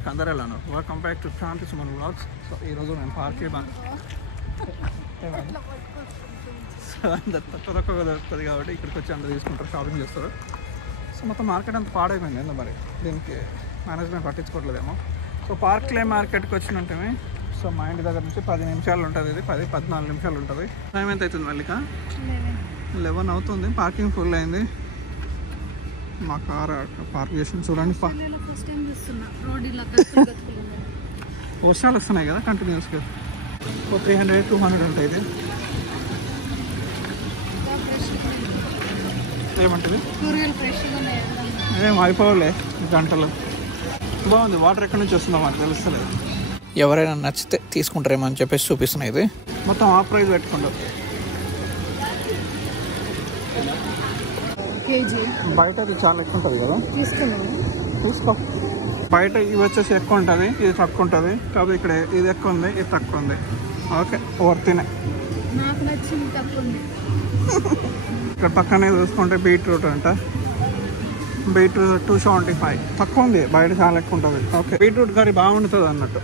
Back అందరూ వెళ్ళాను. Welcome back to Kranthi Suman vlogs. So ఈరోజు మేము పార్క్ సో అందరు తక్కువ దొరుకుతుంది కాబట్టి ఇక్కడికి వచ్చి అందరూ తీసుకుంటారు, షాపింగ్ చేస్తారు. సో మొత్తం మార్కెట్ అంతా పాడైపోయింది ఏందో మరి, దీనికి మేనేజ్మెంట్ పట్టించుకోవట్లేదేమో. సో పార్క్ క్లే మార్కెట్కి వచ్చినట్టే. సో మా ఇంటి దగ్గర నుంచి 10 నిమిషాలు ఉంటుంది, ఇది 14 నిమిషాలు ఉంటుంది. టైం ఎంత అవుతుంది మళ్ళీక? 11 అవుతుంది. పార్కింగ్ ఫుల్ అయింది. మా కార్ పార్క్ చేసి చూడండి. వర్షాలు వస్తున్నాయి కదా కంటిన్యూస్గా. 300-200 ఉంటుంది. ఇది ఏమంటుంది ఏం అయిపోలే గంటలు. బాగుంది. వాటర్ ఎక్కడి నుంచి వస్తుందో మనకు తెలుస్తలేదు. ఎవరైనా నచ్చితే తీసుకుంటారేమో అని చెప్పేసి చూపిస్తున్నాయి. ఇది మొత్తం ఆ ప్రైస్ పెట్టుకుంటారు. బయట అది చాలా ఎక్కువ ఉంటుంది కదా, తీసుకో. బయట ఇవి వచ్చేసి ఎక్కువ ఉంటుంది, ఇది తక్కువ ఉంటుంది. కాబట్టి ఇక్కడ ఇది ఎక్కువ ఉంది, ఇది తక్కువ ఉంది. ఓకే, వర్తినే. ఇక్కడ పక్కనే చూసుకుంటే బీట్రూట్ అంట. బీట్రూట్ 275 తక్కువ ఉంది, బయట చాలా ఎక్కువ ఉంటుంది. ఓకే, బీట్రూట్ కర్రీ బాగుంటుంది అన్నట్టు.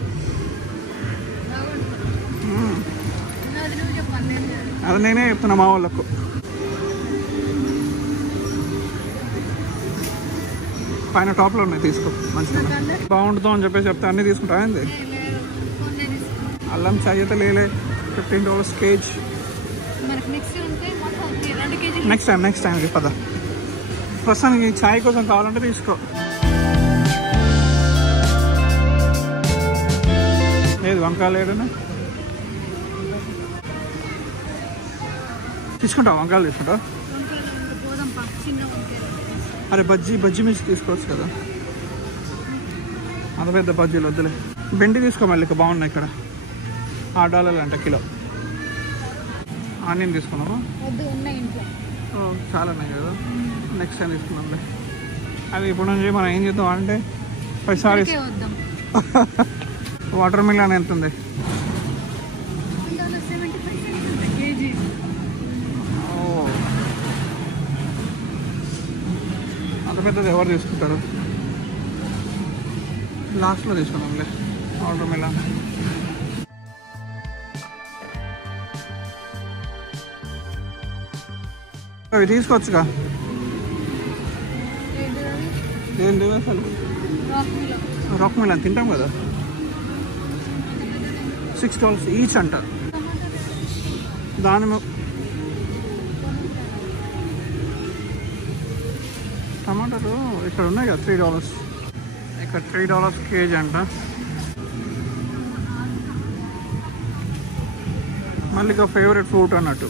అది నేనే చెప్తున్నా మా వాళ్ళకు. పైన టాప్లో ఉన్నాయి, తీసుకో. మంచిగా బాగుంటుందో అని చెప్పేసి చెప్తే అన్నీ తీసుకుంటా. ఏంది అల్లం చాయ్ అయితే లేలే, $15 కేజీ. నెక్స్ట్ టైం పద. ప్రస్తుతానికి చాయ్ కోసం కావాలంటే తీసుకో. ఏది వంకాయలు ఏడనా తీసుకుంటావు? వంకాయలు తీసుకుంటావు? అరే బజ్జీ మిర్చి తీసుకోవచ్చు కదా, అంత పెద్ద బజ్జీలు వద్దులే. బెండి తీసుకో మళ్ళీ, బాగున్నాయి ఇక్కడ. $6 అంట కిలో. ఆనియన్ తీసుకున్నాము, చాలా ఉన్నాయి కదా. నెక్స్ట్ టైం తీసుకున్నాంలే. అవి ఇప్పుడు నుంచి మనం ఏం చేద్దాం అంటే సారీ వాటర్ మిలన్ ఎంత ఉంది? అంత పెద్దది ఎవరు తీసుకుంటారు? లాస్ట్లో తీసుకున్నాంలే వాటర్ మిలన్. అవి తీసుకోవచ్చుగా. ఏంటి అసలు? రాక్ మిలన్ తింటాం కదా. $6 ఈచ్ అంట. దాని టమాటాలు ఇక్కడ ఉన్నాయి కదా, $3. ఇక్కడ $3 కేజీ అంట. మళ్ళీ ఇక ఫేవరెట్ ఫ్రూట్ అన్నట్టు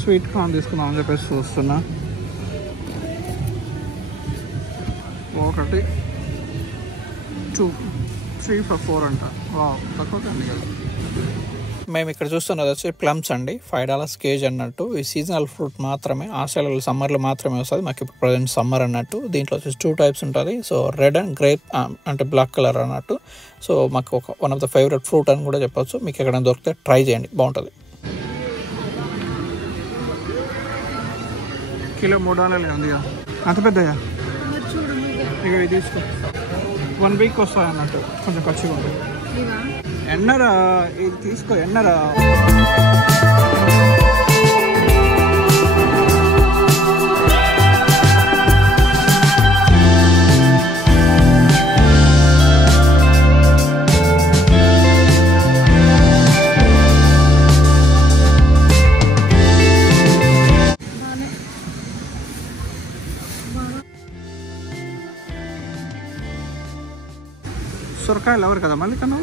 స్వీట్ కార్న్ తీసుకుందాం అని చెప్పేసి చూస్తున్నా. 1 2 3 4 అంట. తక్కువ కండి కదా. మేము ఇక్కడ చూస్తున్నది వచ్చి ప్లమ్స్ అండి. $5 కేజీ అన్నట్టు. ఈ సీజనల్ ఫ్రూట్ మాత్రమే, ఆస్ట్రేలియాలో సమ్మర్లో మాత్రమే వస్తుంది. మాకు ఇప్పుడు ప్రజెంట్ సమ్మర్ అన్నట్టు. దీంట్లో వచ్చేసి 2 టైప్స్ ఉంటుంది. సో రెడ్ అండ్ గ్రేప్ అంటే బ్లాక్ కలర్ అన్నట్టు. సో మాకు one of the favourite fruit అని కూడా చెప్పొచ్చు. మీకు ఎక్కడైనా దొరికితే ట్రై చేయండి, బాగుంటుంది. కిలో $3 ఉంది కదా, అంత పెద్దగా. ఇక ఇది తీసుకో, 1 వీక్ వస్తుంది అన్నట్టు, కొంచెం ఖర్చుగా ఉంటుంది. ఎన్నరా ఇది తీసుకో, ఎన్నరా. సొరకాయలు ఎవరు కదా మళ్ళీ కన్నా.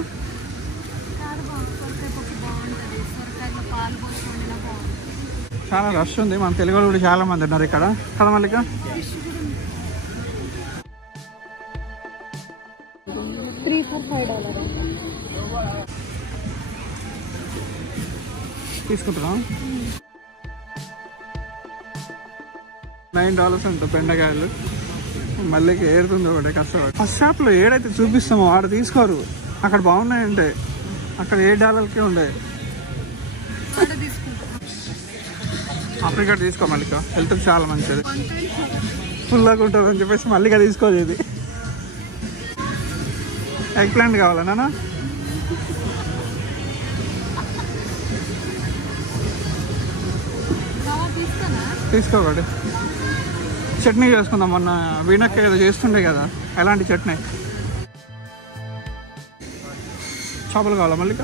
చాలా రష్ ఉంది. మన తెలుగు వాళ్ళు కూడా చాలా మంది ఉన్నారు ఇక్కడ కదా మళ్ళీ. తీసుకుంటున్నాం. $9 అంట బెండకాయలు. మళ్ళీ ఏరుతుంది ఒకటి కష్టపడి. ఫస్ట్ షాప్లో ఏడైతే చూపిస్తామో ఆడ తీసుకోరు, అక్కడ బాగున్నాయంటే. అక్కడ $7కే ఉండే. ఆప్రికాట్ తీసుకో మళ్ళీ, హెల్త్కి చాలా మంచిది. పుల్లగా ఉంటుంది అని చెప్పేసి మళ్ళీగా తీసుకోవాలి. ఇది ఎగ్ ప్లాంట్ కావాలా నాన్న? తీసుకోకండి. చట్నీ చేసుకుందాం. మొన్న వీణక్క ఏదో చేస్తుండే కదా, ఎలాంటి చట్నీ? చేపలు కావాలా మళ్ళీ?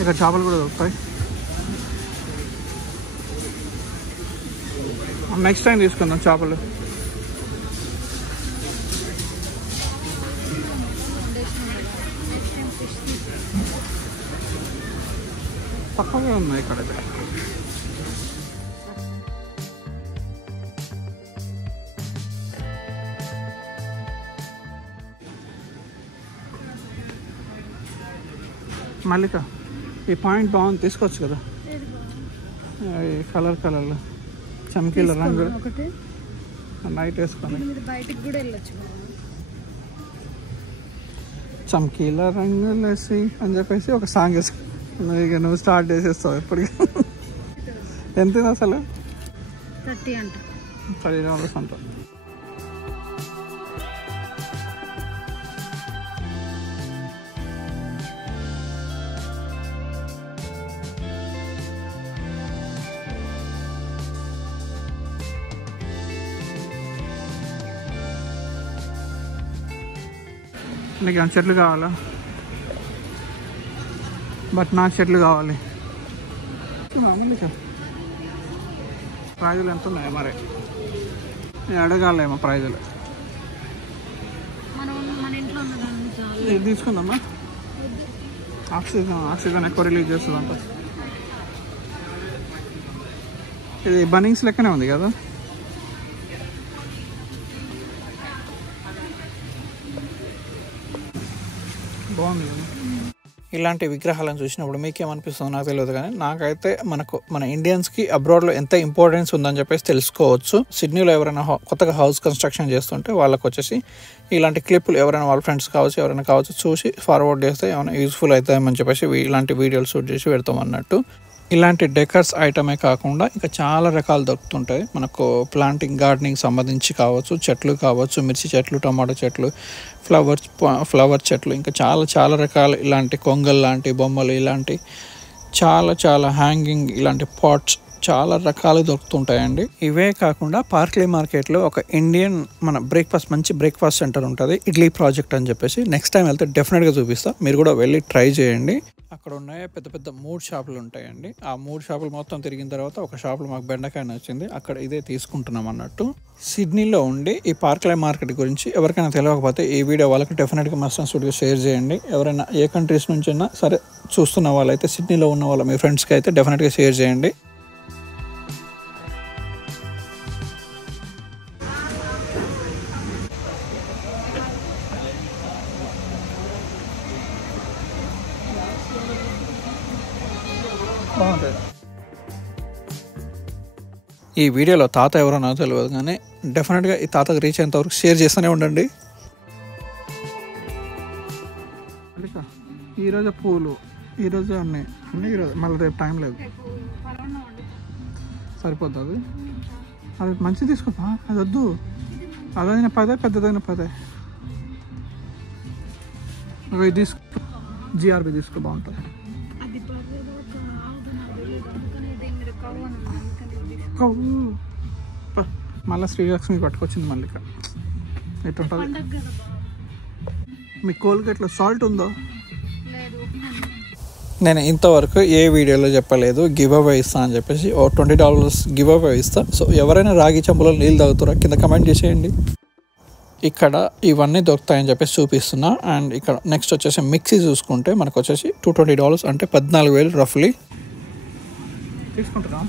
ఇక్కడ చేపలు కూడా దొరుకుతాయి. నెక్స్ట్ టైం తీసుకుందాం చేపలు. తక్కువగా ఉన్నాయి ఇక్కడ. మల్లిక ఈ పాయింట్ బాగుంది, తీసుకోవచ్చు కదా. కలర్ కలర్లో చమ్కీల రంగు నైట్ వేసుకొని చమ్కీల రంగులు వేసి అని చెప్పేసి ఒక సాంగ్ వేసుకుని ఇక నువ్వు స్టార్ట్ చేసేస్తావు ఎప్పటికీ. ఎంత అసలు? 30 అంట. $30 అంట. నీకు ఏమైనా చెట్లు కావాలా? బట్ నాకు చెట్లు కావాలి. ప్రైజులు ఎంత ఉన్నాయి మరి? నేను అడగాలేమో ప్రైజులు. ఇది తీసుకుందామా? ఆక్సిజన్ ఎక్కువ రిలీజ్ చేస్తుందంట. ఇది బన్నింగ్స్ లెక్కనే ఉంది కదా. ఇలాంటి విగ్రహాలను చూసినప్పుడు మీకేమనిపిస్తుందో నాకు తెలియదు, కానీ నాకైతే మన ఇండియన్స్కి అబ్రాడ్లో ఎంత ఇంపార్టెన్స్ ఉందని చెప్పేసి తెలుసుకోవచ్చు. సిడ్నీలో ఎవరైనా కొత్తగా హౌస్ కన్స్ట్రక్షన్ చేస్తుంటే వాళ్ళకి వచ్చేసి ఇలాంటి క్లిప్పులు ఎవరైనా వాళ్ళ ఫ్రెండ్స్ కావచ్చు ఎవరైనా కావచ్చు చూసి ఫార్వర్డ్ చేస్తే ఏమైనా యూస్ఫుల్ అవుతాయని చెప్పేసి ఇలాంటి వీడియోలు షూట్ చేసి పెడతాం అన్నట్టు. ఇలాంటి డెకర్స్ ఐటమే కాకుండా ఇంకా చాలా రకాలు దొరుకుతుంటాయి మనకు. ప్లాంటింగ్ గార్డెనింగ్ సంబంధించి కావచ్చు, చెట్లు కావచ్చు, మిర్చి చెట్లు, టమాటో చెట్లు, ఫ్లవర్ చెట్లు, ఇంకా చాలా రకాలు ఇలాంటి కొంగల్ లాంటి బొమ్మలు, ఇలాంటి చాలా హ్యాంగింగ్ ఇలాంటి పాట్స్ చాలా రకాలు దొరుకుతుంటాయండి. ఇవే కాకుండా పార్క్లీ మార్కెట్లో ఒక ఇండియన్ మన మంచి బ్రేక్ఫాస్ట్ సెంటర్ ఉంటుంది, ఇడ్లీ ప్రాజెక్ట్ అని చెప్పేసి. నెక్స్ట్ టైం వెళ్తే డెఫినెట్గా చూపిస్తా, మీరు కూడా వెళ్ళి ట్రై చేయండి. అక్కడ ఉన్నాయి పెద్ద 3 షాపులు ఉంటాయండి. ఆ 3 షాపులు మొత్తం తిరిగిన తర్వాత ఒక షాపులో మాకు బెండకాయ నచ్చింది, అక్కడ ఇదే తీసుకుంటున్నాం అన్నట్టు. సిడ్నీలో ఉండి ఈ పార్క్లీ మార్కెట్ గురించి ఎవరికైనా తెలియకపోతే ఈ వీడియో వాళ్ళకి డెఫినెట్గా మస్ట్ అండ్ షుడ్గా షేర్ చేయండి. ఎవరైనా ఏ కంట్రీస్ నుంచి అయినా సరే చూస్తున్న వాళ్ళైతే, సిడ్నీలో ఉన్న వాళ్ళ మీ ఫ్రెండ్స్కి అయితే డెఫినెట్గా షేర్ చేయండి. ఈ వీడియోలో తాత ఎవరో నాకు తెలియదు, కానీ డెఫినెట్గా ఈ తాతకు రీచ్ అయ్యేంత వరకు షేర్ చేస్తూనే ఉండండి. ఈరోజు పూలు, ఈరోజు అన్నీ ఈరోజు, మళ్ళీ రేపు టైం లేదు. సరిపోతుంది అది. మంచిది తీసుకోపా, అది వద్దు. అదైనా 10, పెద్దదైనా 10. ఇది తీసుకో, జిఆర్బి తీసుకో, బాగుంటుంది. మళ్ళీ శ్రీలక్ష్మి పట్టుకొచ్చింది మల్లిక. ఎట్లుంటుంది? మీ కోల్గేట్లో సాల్ట్ ఉందో? నేను ఇంతవరకు ఏ వీడియోలో చెప్పలేదు గివ్ అవే ఇస్తా అని చెప్పేసి. ఓ $20 గివ్ అవే ఇస్తా. సో ఎవరైనా రాగి చెంబులో నీళ్ళు తాగుతారా కింద కమెంట్ చేసేయండి. ఇక్కడ ఇవన్నీ దొరుకుతాయని చెప్పేసి చూపిస్తున్నా. అండ్ ఇక్కడ నెక్స్ట్ వచ్చేసి మిక్సీ చూసుకుంటే మనకు వచ్చేసి $220 అంటే 14,000 రఫ్లీ. తీసుకుంటున్నా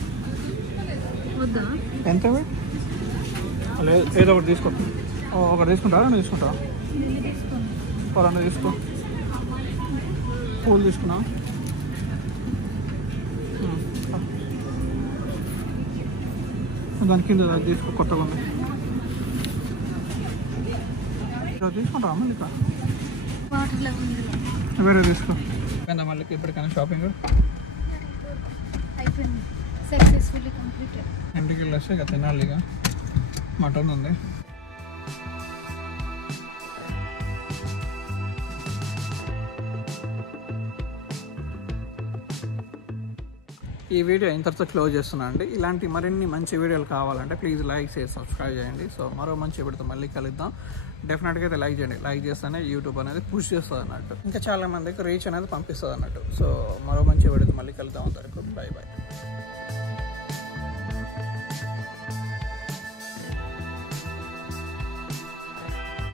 ఎంత? లేదు, ఏదో ఒకటి తీసుకో. ఒకటి తీసుకుంటారా? నేను తీసుకుంటారా? 2 తీసుకో. పూలు తీసుకున్నా. దాని కింద తీసుకో, కొత్తగా ఉంది. తీసుకుంటావా మళ్ళీ? వేరే తీసుకో. మళ్ళీ ఇప్పటికైనా షాపింగ్ ఇంటికి వెళ్ళేసి ఇక తినాలి. ఇక మటన్ ఉంది. ఈ వీడియో ఇంతటితో క్లోజ్ చేస్తున్నా అండి. ఇలాంటి మరిన్ని మంచి వీడియోలు కావాలంటే ప్లీజ్ లైక్ చేసి సబ్స్క్రైబ్ చేయండి. సో మరో మంచి వీడియోతో మళ్ళీ కలుద్దాం. డెఫినెట్గా అయితే లైక్ చేయండి. లైక్ చేస్తేనే యూట్యూబ్ అనేది పుష్ చేస్తుంది అన్నట్టు, ఇంకా చాలా మందికి రీచ్ అనేది పంపిస్తుంది అన్నట్టు. సో మరో మంచి వీడియోతో మళ్ళీ కలుద్దాం. అంతవరకు బై బై.